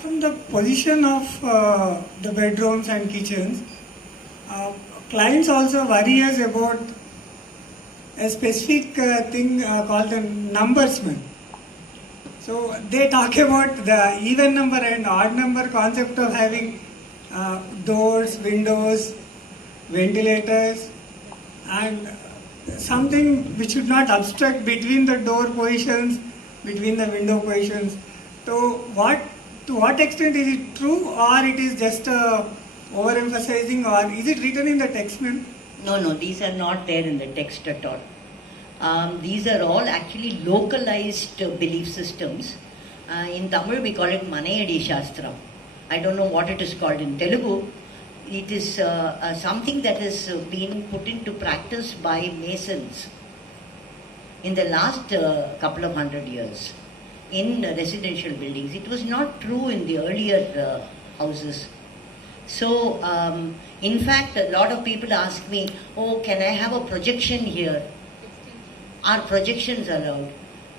from the position of the bedrooms and kitchens, clients also worry us about a specific thing called the numbersman. So they talk about the even number and odd number concept of having doors, windows, ventilators, and something which should not obstruct between the door positions, between the window positions. So to what extent is it true, or it is just overemphasizing, or is it written in the text, ma'am? No, these are not there in the text at all. These are all actually localized belief systems. In Tamil we call it Manayadi Shastra. I don't know what it is called in Telugu. It is something that has been put into practice by masons in the last couple of 100 years in residential buildings. It was not true in the earlier houses. So, in fact, a lot of people ask me, oh, can I have a projection here? Are projections allowed?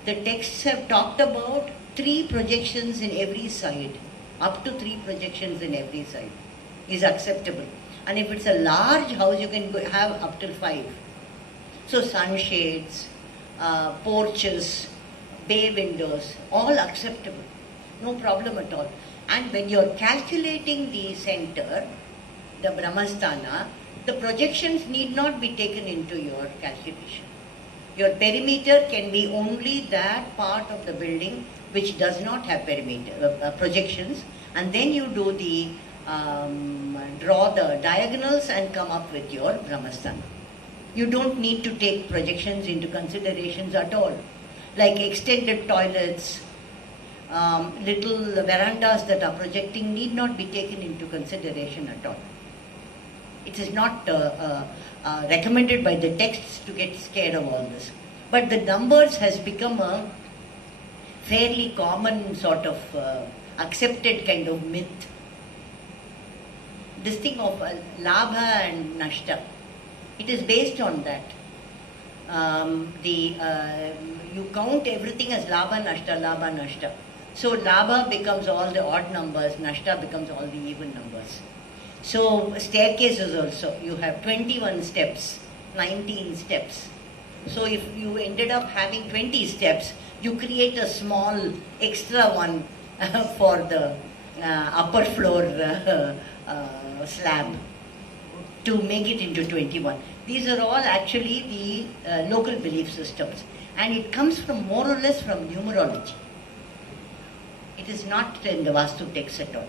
The texts have talked about 3 projections in every side. Up to 3 projections in every side is acceptable. And if it's a large house, you can have up to 5. So sunshades, porches, bay windows, all acceptable. No problem at all. And when you're calculating the center, the Brahmasthana, the projections need not be taken into your calculation. Your perimeter can be only that part of the building which does not have perimeter projections, and then you do the draw the diagonals and come up with your Brahmasthana. You don't need to take projections into considerations at all, like extended toilets, little verandas that are projecting need not be taken into consideration at all. It is not recommended by the texts to get scared of all this. But the numbers has become a fairly common sort of accepted kind of myth. This thing of labha and nashta, it is based on that. You count everything as labha, nashta. So labha becomes all the odd numbers, nashta becomes all the even numbers. So staircases also, you have 21 steps, 19 steps. So if you ended up having 20 steps, you create a small extra one for the upper floor slab to make it into 21. These are all actually the local belief systems, and it comes from more or less from numerology. It is not in the Vastu text at all.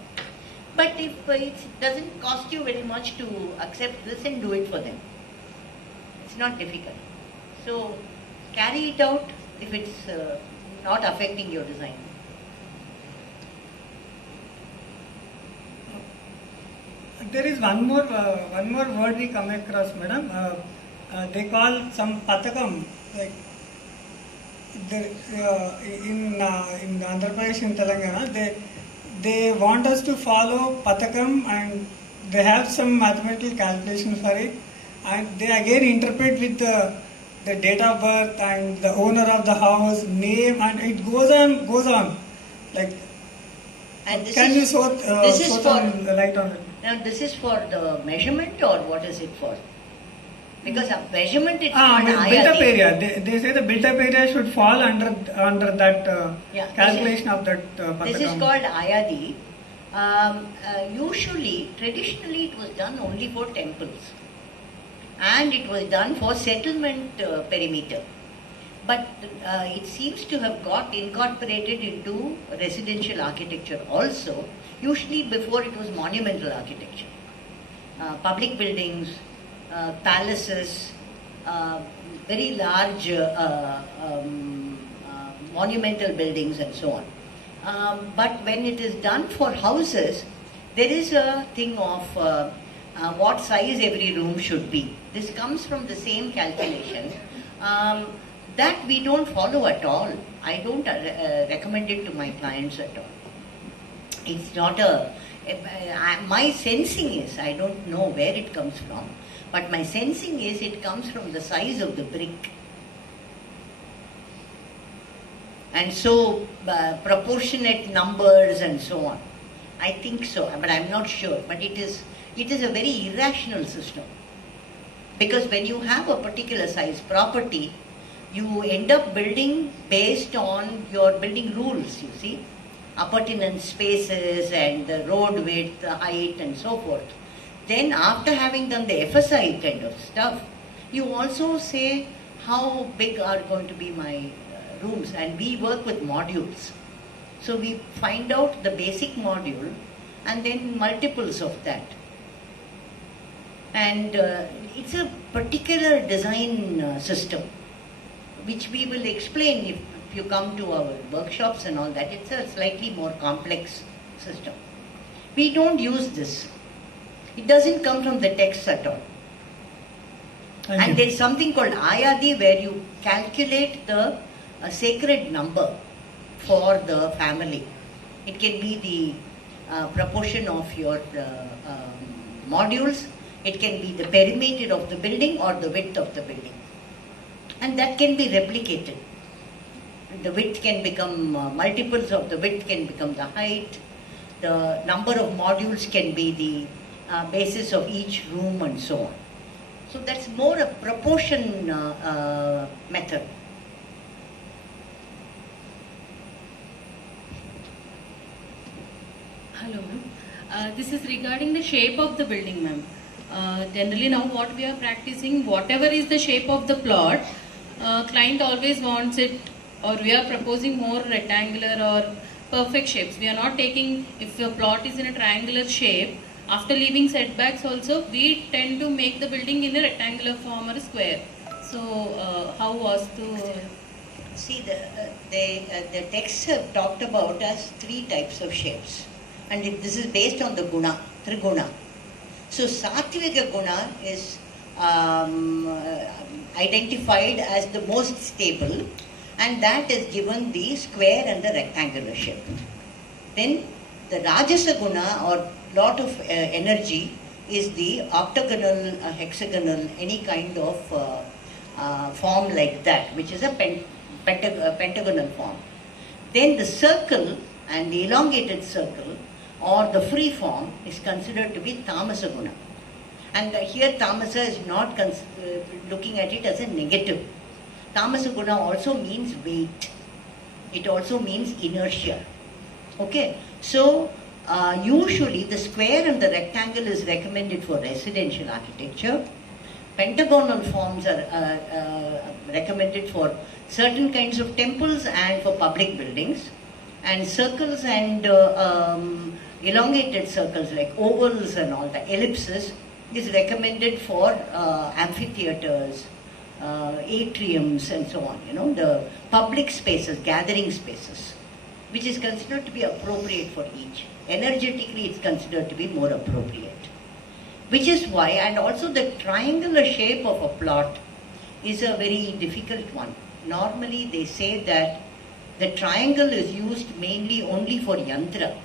But if it doesn't cost you very much to accept this and do it for them, it's not difficult. So carry it out if it's not affecting your design. There is one more word we come across, madam. They call some patakam, like in Andhra Pradesh and Telangana. They want us to follow patakam, and they have some mathematical calculation for it, and they again interpret with the date of birth and the owner of the house, name, and it goes on. Like, And this can is, you sort some light on it? Now this is for the measurement, or what is it for? Because a measurement is called built-up area. They say the built-up area should fall under that calculation of that patakam. This is called ayadi. Usually, traditionally it was done only for temples. And it was done for settlement perimeter. But it seems to have got incorporated into residential architecture also. Usually before it was monumental architecture. Public buildings, palaces, very large monumental buildings and so on. But when it is done for houses, there is a thing of what size every room should be. This comes from the same calculation that we don't follow at all. I don't recommend it to my clients at all. It's not my sensing is, I don't know where it comes from, but my sensing is it comes from the size of the brick. And so proportionate numbers and so on. I think so, but I'm not sure. But it is a very irrational system. Because when you have a particular size property, you end up building based on your building rules, you see. Appurtenance spaces and the road width, the height and so forth. Then after having done the FSI kind of stuff, you also say how big are going to be my rooms, and we work with modules. So we find out the basic module and then multiples of that. And it's a particular design system, which we will explain if you come to our workshops and all that. It's a slightly more complex system. We don't use this. It doesn't come from the text at all. And there's something called Ayadi, where you calculate the sacred number for the family. It can be the proportion of your modules. It can be the perimeter of the building or the width of the building. And that can be replicated. The width can become, multiples of the width can become the height. The number of modules can be the basis of each room and so on. So that's more a proportion method. Hello, ma'am. This is regarding the shape of the building, ma'am. Generally now what we are practicing, whatever is the shape of the plot, client always wants it, or we are proposing more rectangular or perfect shapes. We are not taking, if the plot is in a triangular shape, after leaving setbacks also, we tend to make the building in a rectangular form or a square. So how was to... See, the texts have talked about as 3 types of shapes. And this is based on the guna, triguna. So Satvika guna is identified as the most stable, and that is given the square and the rectangular shape. Then the Rajasa guna, or lot of energy, is the octagonal, hexagonal, any kind of form like that, which is a pentagonal form. Then the circle and the elongated circle, or the free form, is considered to be Tamasa guna. And here Tamasa is not looking at it as a negative. Tamasa guna also means weight. It also means inertia. Okay, so usually the square and the rectangle is recommended for residential architecture. Pentagonal forms are recommended for certain kinds of temples and for public buildings. And circles and elongated circles like ovals and all the ellipses is recommended for amphitheaters, atriums and so on, you know, the public spaces, gathering spaces, which is considered to be appropriate for each. Energetically, it's considered to be more appropriate. Which is why, and also the triangular shape of a plot is a very difficult one. Normally they say that the triangle is used mainly only for yantra,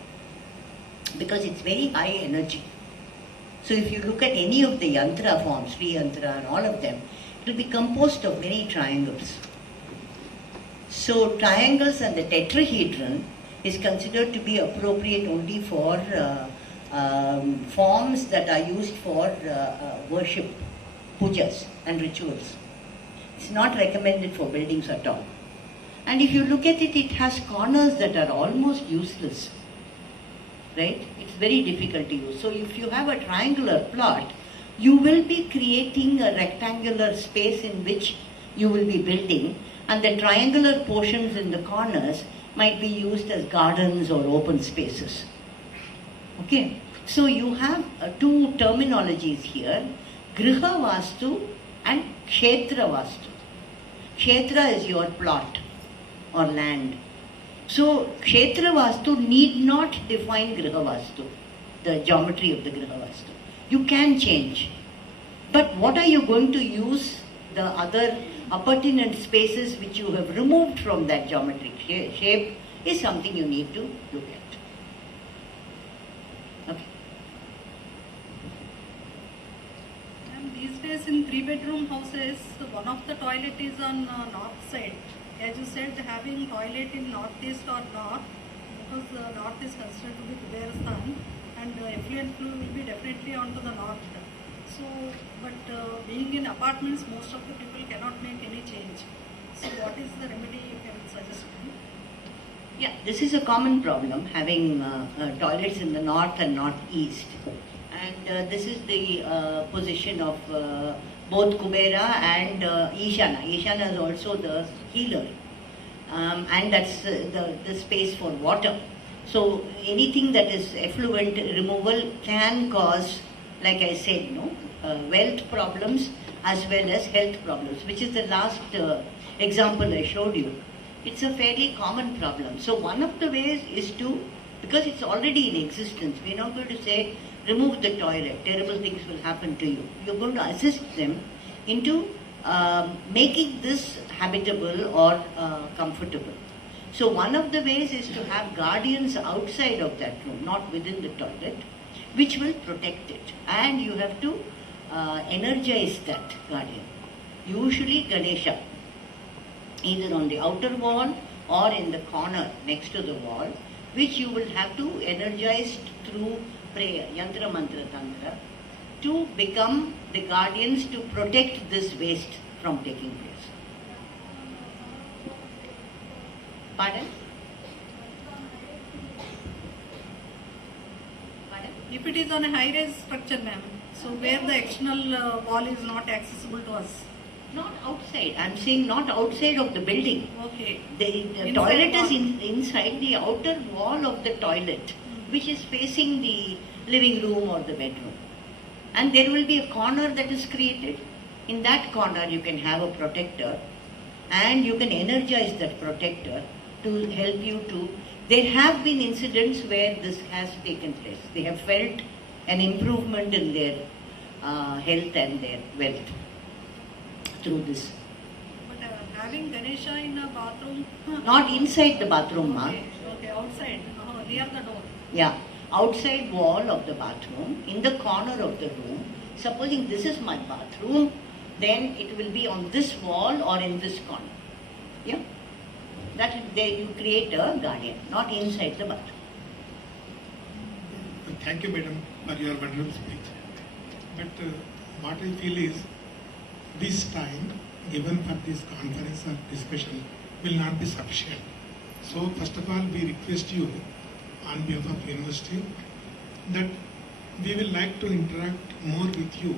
because it's very high energy. So if you look at any of the yantra forms, Sri yantra and all of them, it will be composed of many triangles. So triangles and the tetrahedron is considered to be appropriate only for forms that are used for worship, pujas and rituals. It's not recommended for buildings at all. And if you look at it, it has corners that are almost useless, right? It's very difficult to use. So if you have a triangular plot, you will be creating a rectangular space in which you will be building, and the triangular portions in the corners might be used as gardens or open spaces. Okay, so you have 2 terminologies here, Griha Vastu and Kshetra Vastu. Kshetra is your plot or land. So Kshetra Vastu need not define Griha Vastu, the geometry of the Griha Vastu. You can change. But what are you going to use the other appurtenant spaces which you have removed from that geometric shape is something you need to look at. Okay. And these days in 3-bedroom houses, one of the toilet is on north side. As you said, having toilet in northeast or north, because the north is considered to be Kuberastan and effluent flow will be definitely onto the north. So, but being in apartments, most of the people cannot make any change. So what is the remedy you can suggest me? Yeah, this is a common problem, having toilets in the north and northeast. And this is the position of both Kubera and Ishana. Ishana is also the healer. And that's the space for water. So anything that is effluent removal can cause, like I said, wealth problems as well as health problems, which is the last example I showed you. It's a fairly common problem. So one of the ways is to, because it's already in existence, we're not going to say, remove the toilet, terrible things will happen to you. You're going to assist them into making this habitable or comfortable. So one of the ways is to have guardians outside of that room, not within the toilet, which will protect it. And you have to energize that guardian. Usually Ganesha, either on the outer wall or in the corner next to the wall, which you will have to energize through prayer, yantra, mantra, tantra, to become the guardians to protect this waste from taking place. Pardon? Pardon? If it is on a high-rise structure, ma'am, so where the external wall is not accessible to us. Not outside. I'm saying not outside of the building. Okay. The toilet is inside the outer wall of the toilet, which is facing the living room or the bedroom. And there will be a corner that is created. In that corner, you can have a protector, and you can energize that protector to help you to. There have been incidents where this has taken place. They have felt an improvement in their health and their wealth through this. But having Ganesha in a bathroom? Not inside the bathroom, ma. Okay, outside, near the door. Yeah, outside wall of the bathroom, in the corner of the room. Supposing this is my bathroom, then it will be on this wall or in this corner. Yeah, that there you create a guardian, not inside the bathroom. Thank you, madam, for your wonderful speech. But what I feel is, this time given for this conference or discussion will not be sufficient. So first of all, we request you on behalf of university that we will like to interact more with you.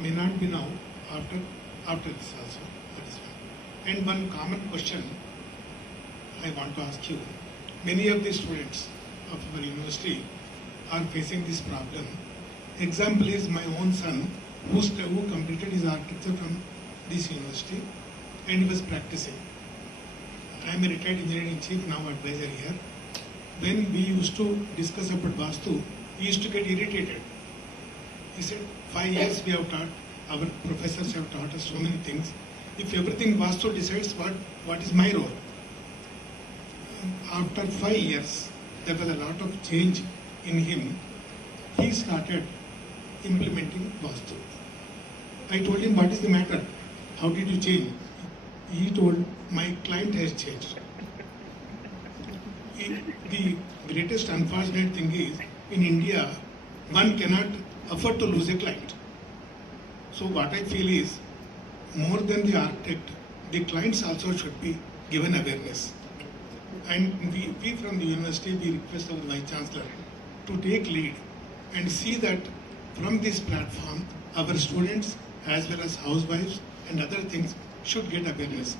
May not be now, after this also. That is one. And one common question I want to ask you. Many of the students of our university are facing this problem. Example is my own son who completed his architecture from this university and he was practicing. I am a retired engineer-in-chief, now advisor here. When we used to discuss about vAstu, he used to get irritated. He said, 5 years we have taught, our professors have taught us so many things. If everything vAstu decides, what is my role? After 5 years, there was a lot of change in him. He started implementing vAstu. I told him, what is the matter? How did you change? He told, my client has changed. The greatest unfortunate thing is, in India, one cannot afford to lose a client. So what I feel is, more than the architect, the clients also should be given awareness. And we from the university, we request our Vice Chancellor to take lead and see that from this platform, our students as well as housewives and other things should get awareness.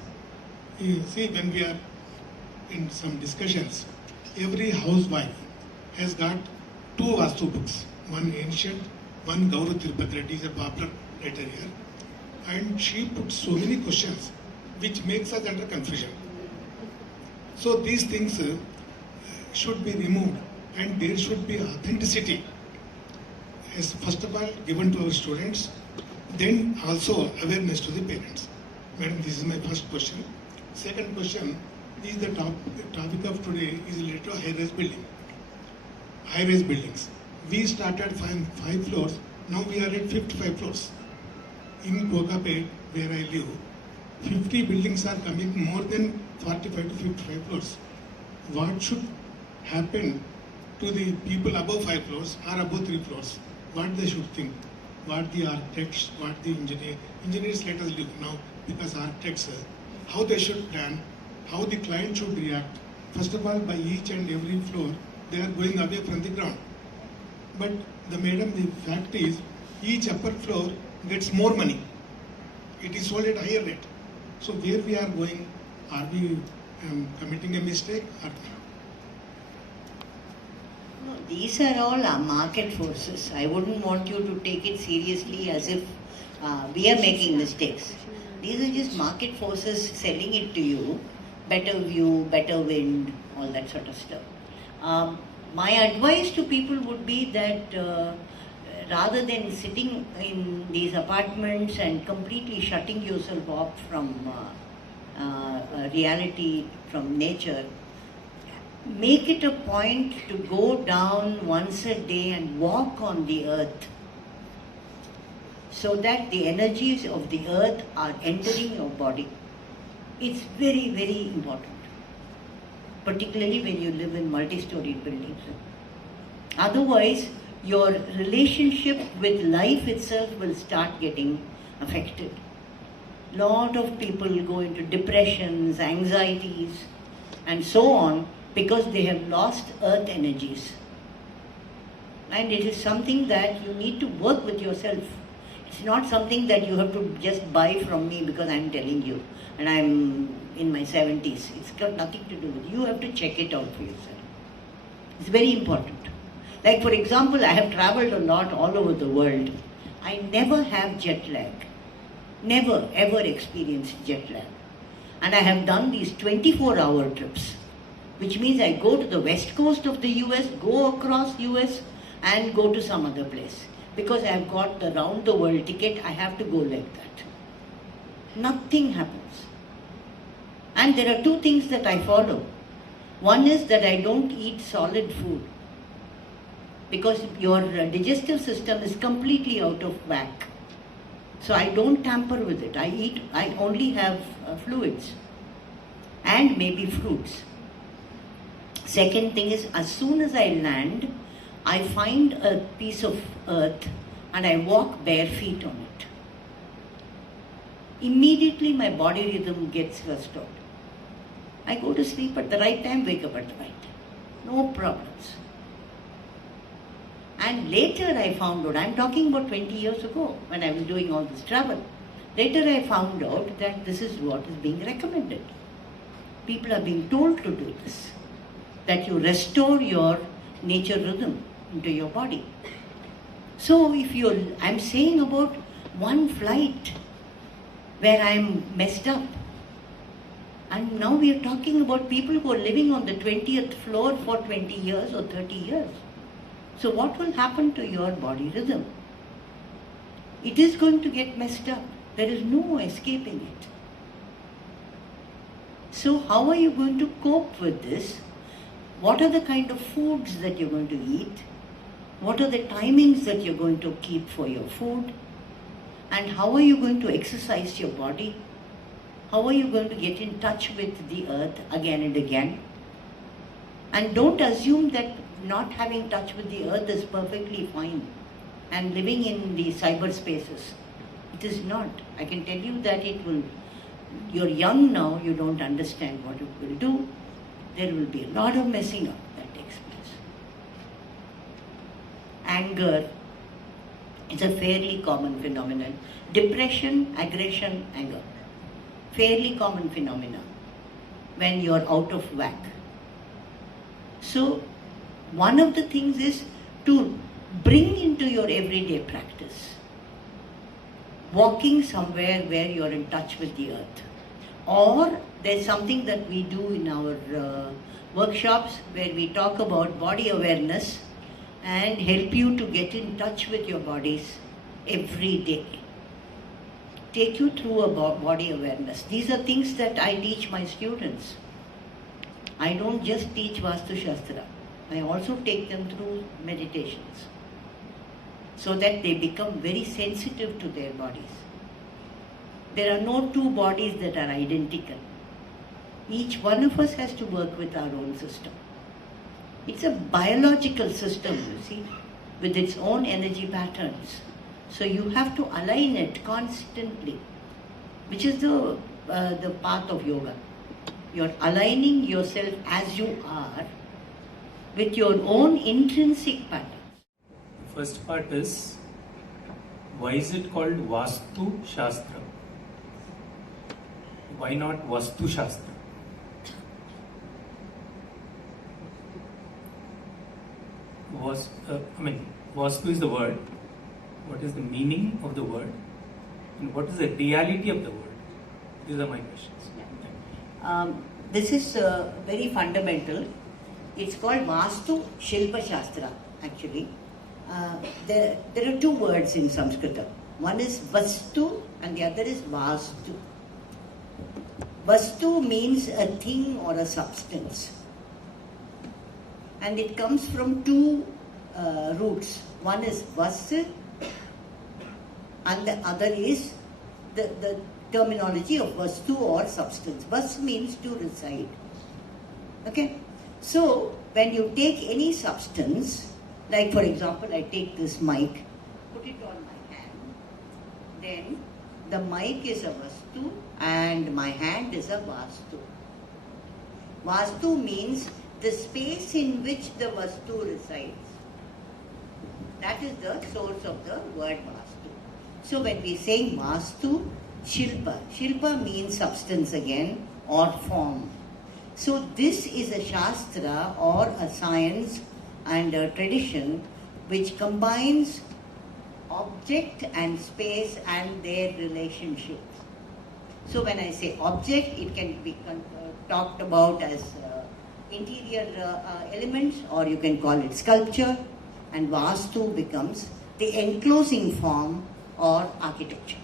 You see, when we are in some discussions, every housewife has got 2 vAstu books. One ancient, one Gauru Tirupati Reddy is a popular writer here. And she puts so many questions which makes us under confusion. So these things should be removed and there should be authenticity. As first of all given to our students, then also awareness to the parents. Madam, this is my first question. Second question is the topic of today is related to high-rise building. High-rise buildings. We started 5 floors, now we are at 55 floors. In Kokapet, where I live, 50 buildings are coming more than 45 to 55 floors. What should happen to the people above 5 floors or above 3 floors, what they should think, what the architects, what the engineers let us live now, because architects, how they should plan, how the client should react. First of all, by each and every floor, they are going away from the ground. But madam, the fact is, each upper floor gets more money. It is sold at higher rate. So where we are going, are we committing a mistake or not? No, these are all market forces. I wouldn't want you to take it seriously as if we are making mistakes. These are just market forces selling it to you. Better view, better wind, all that sort of stuff. My advice to people would be that rather than sitting in these apartments and completely shutting yourself off from reality, from nature, make it a point to go down once a day and walk on the earth, so that the energies of the earth are entering your body. It's very, very important, particularly when you live in multi-storied buildings. Otherwise, your relationship with life itself will start getting affected. Lot of people go into depressions, anxieties, and so on because they have lost earth energies. And it is something that you need to work with yourself. It's not something that you have to just buy from me because I'm telling you and I'm in my 70s. It's got nothing to do with it. You have to check it out for yourself. It's very important. Like for example, I have traveled a lot all over the world. I never have jet lag. Never ever experienced jet lag. And I have done these 24-hour trips, which means I go to the west coast of the US, go across US and go to some other place. Because I have got the round the world ticket, I have to go like that. Nothing happens. And there are two things that I follow. One is that I don't eat solid food, because your digestive system is completely out of whack. So I don't tamper with it. I only have fluids and maybe fruits. Second thing is, as soon as I land, I find a piece of earth and I walk bare feet on it. Immediately my body rhythm gets restored. I go to sleep at the right time, wake up at the right time. No problems. And later I found out, I'm talking about 20 years ago when I was doing all this travel. Later I found out that this is what is being recommended. People are being told to do this. That you restore your nature rhythm into your body. So if I'm saying about one flight where I'm messed up. And now we are talking about people who are living on the 20th floor for 20 years or 30 years. So what will happen to your body rhythm? It is going to get messed up. There is no escaping it. So how are you going to cope with this? What are the kind of foods that you're going to eat? What are the timings that you're going to keep for your food? And how are you going to exercise your body? How are you going to get in touch with the earth again and again? And don't assume that not having touch with the earth is perfectly fine and living in the cyberspaces. It is not. I can tell you that you're young now, you don't understand what it will do. There will be a lot of messing up that takes place. Anger is a fairly common phenomenon. Depression, aggression, anger. Fairly common phenomena when you're out of whack. So, one of the things is to bring into your everyday practice walking somewhere where you're in touch with the earth. Or there's something that we do in our workshops where we talk about body awareness and help you to get in touch with your bodies every day. Take you through a body awareness. These are things that I teach my students. I don't just teach Vastu Shastra. I also take them through meditations so that they become very sensitive to their bodies. There are no two bodies that are identical. Each one of us has to work with our own system. It's a biological system, you see, with its own energy patterns. So you have to align it constantly, which is the path of yoga. You're aligning yourself as you are with your own intrinsic patterns. First part is, why is it called Vastu Shastra? Why not Vastu Shastra? Vastu is the word. What is the meaning of the word? And what is the reality of the word? These are my questions. This is very fundamental. It's called Vāstu Shilpa Shastra, actually. There are two words in Sanskrit. One is Vastu and the other is Vāstu. Vastu means a thing or a substance. And it comes from two roots. One is Vas and the other is the terminology of Vastu or substance. Vas means to reside. Okay? So, when you take any substance, like for example, I take this mic, put it on my hand, then the mic is a Vastu and my hand is a Vāstu. Vāstu means the space in which the Vastu resides. That is the source of the word Vāstu. So when we say Vāstu, Shilpa. Shilpa means substance again or form. So this is a Shastra or a science and a tradition which combines object and space and their relationship. So when I say object, it can be talked about as interior elements, or you can call it sculpture, and Vastu becomes the enclosing form or architecture.